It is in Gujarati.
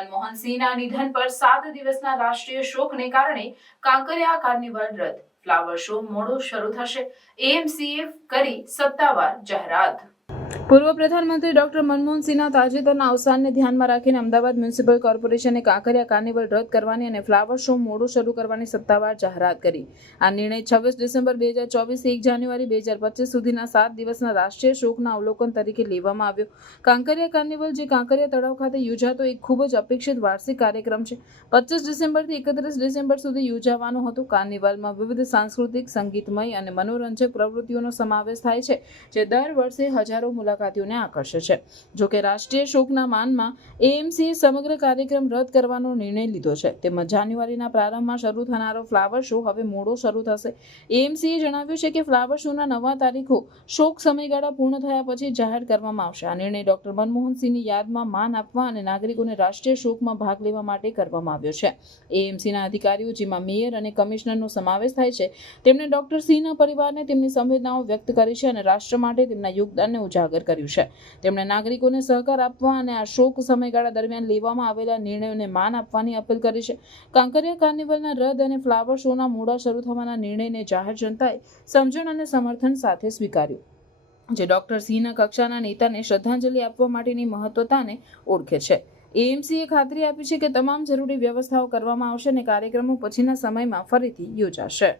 મનમોહન સિંહના નિધન પર સાત દિવસના રાષ્ટ્રીય શોકને કારણે કાંકરિયા કાર્નિવલ રદ. ફ્લાવર શો મોડો શરૂ થશે. એએમસીએ કરી સત્તાવાર જાહેરાત. પૂર્વ પ્રધાનમંત્રી ડોક્ટર મનમોહન સિંહના તાજેતરના અવસાનને ધ્યાનમાં રાખીને અમદાવાદ મ્યુનિસિપલ કોર્પોરેશને કાંકરિયા કાર્નિવલ રદ કરવાની અને ફ્લાવર શો મોડો શરૂ કરવાની સત્તાવાર જાહેરાત કરી. આ નિર્ણય છવ્વીસ ડિસેમ્બર બે હજાર ચોવીસથી એક જાન્યુઆરી બે હજાર પચીસ સુધીના સાત દિવસના રાષ્ટ્રીય શોકના અવલોકન તરીકે લેવામાં આવ્યો. કાંકરિયા કાર્નિવલ જે કાંકરિયા તળાવ ખાતે યોજાતો એક ખૂબ જ અપેક્ષિત વાર્ષિક કાર્યક્રમ છે. પચીસ ડિસેમ્બરથી એકત્રીસ ડિસેમ્બર સુધી યોજાવાનો હતો. કાર્નિવલમાં વિવિધ સાંસ્કૃતિક, સંગીતમય અને મનોરંજક પ્રવૃત્તિઓનો સમાવેશ થાય છે, જે દર વર્ષે હજારો મુલાકાતીઓને આકર્ષે છે. જોકે રાષ્ટ્રીય શોકના માનમાં એએમસીએ સમગ્ર કાર્યક્રમ રદ કરવાનો નિર્ણય લીધો છે. તેમજ જાન્યુઆરીના પ્રારંભમાં શરૂ થનારો ફ્લાવર શો હવે મોડો શરૂ થશે. એએમસીએ જણાવ્યું છે કે ફ્લાવર શોના નવા તારીખો શોક સમયગાળા પૂર્ણ થયા પછી જાહેર કરવામાં આવશે. આ નિર્ણય ડોક્ટર મનમોહન સિંહની યાદમાં માન આપવા અને નાગરિકોને રાષ્ટ્રીય શોકમાં ભાગ લેવા માટે કરવામાં આવ્યો છે. એએમસીના અધિકારીઓ, જેમાં મેયર અને કમિશનરનો સમાવેશ થાય છે તેમણે ડોક્ટર સિંહના પરિવારને તેમની સંવેદનાઓ વ્યક્ત કરી છે અને રાષ્ટ્ર માટે તેમના યોગદાનને ઉજાગર કર્યું છે. તેમણે નાગરિકોને સહકાર આપવા અને આ શોક સમયગાળા દરમિયાન લેવામાં આવેલા નિર્ણયોને માન આપવાની અપીલ કરી છે. કાંકરિયા કાર્નિવલના રદ અને ફ્લાવર શોના મોડા શરૂ થવાના નિર્ણયને જાહેર જનતાએ સમજણ અને સમર્થન સાથે સ્વીકાર્યું, જે ડોક્ટર સિંહના કક્ષાના નેતાને શ્રદ્ધાંજલિ આપવા માટેની મહત્વતાને ઓળખે છે. એએમસીએ ખાતરી આપી છે કે તમામ જરૂરી વ્યવસ્થાઓ કરવામાં આવશે અને કાર્યક્રમો પછીના સમયમાં ફરીથી યોજાશે.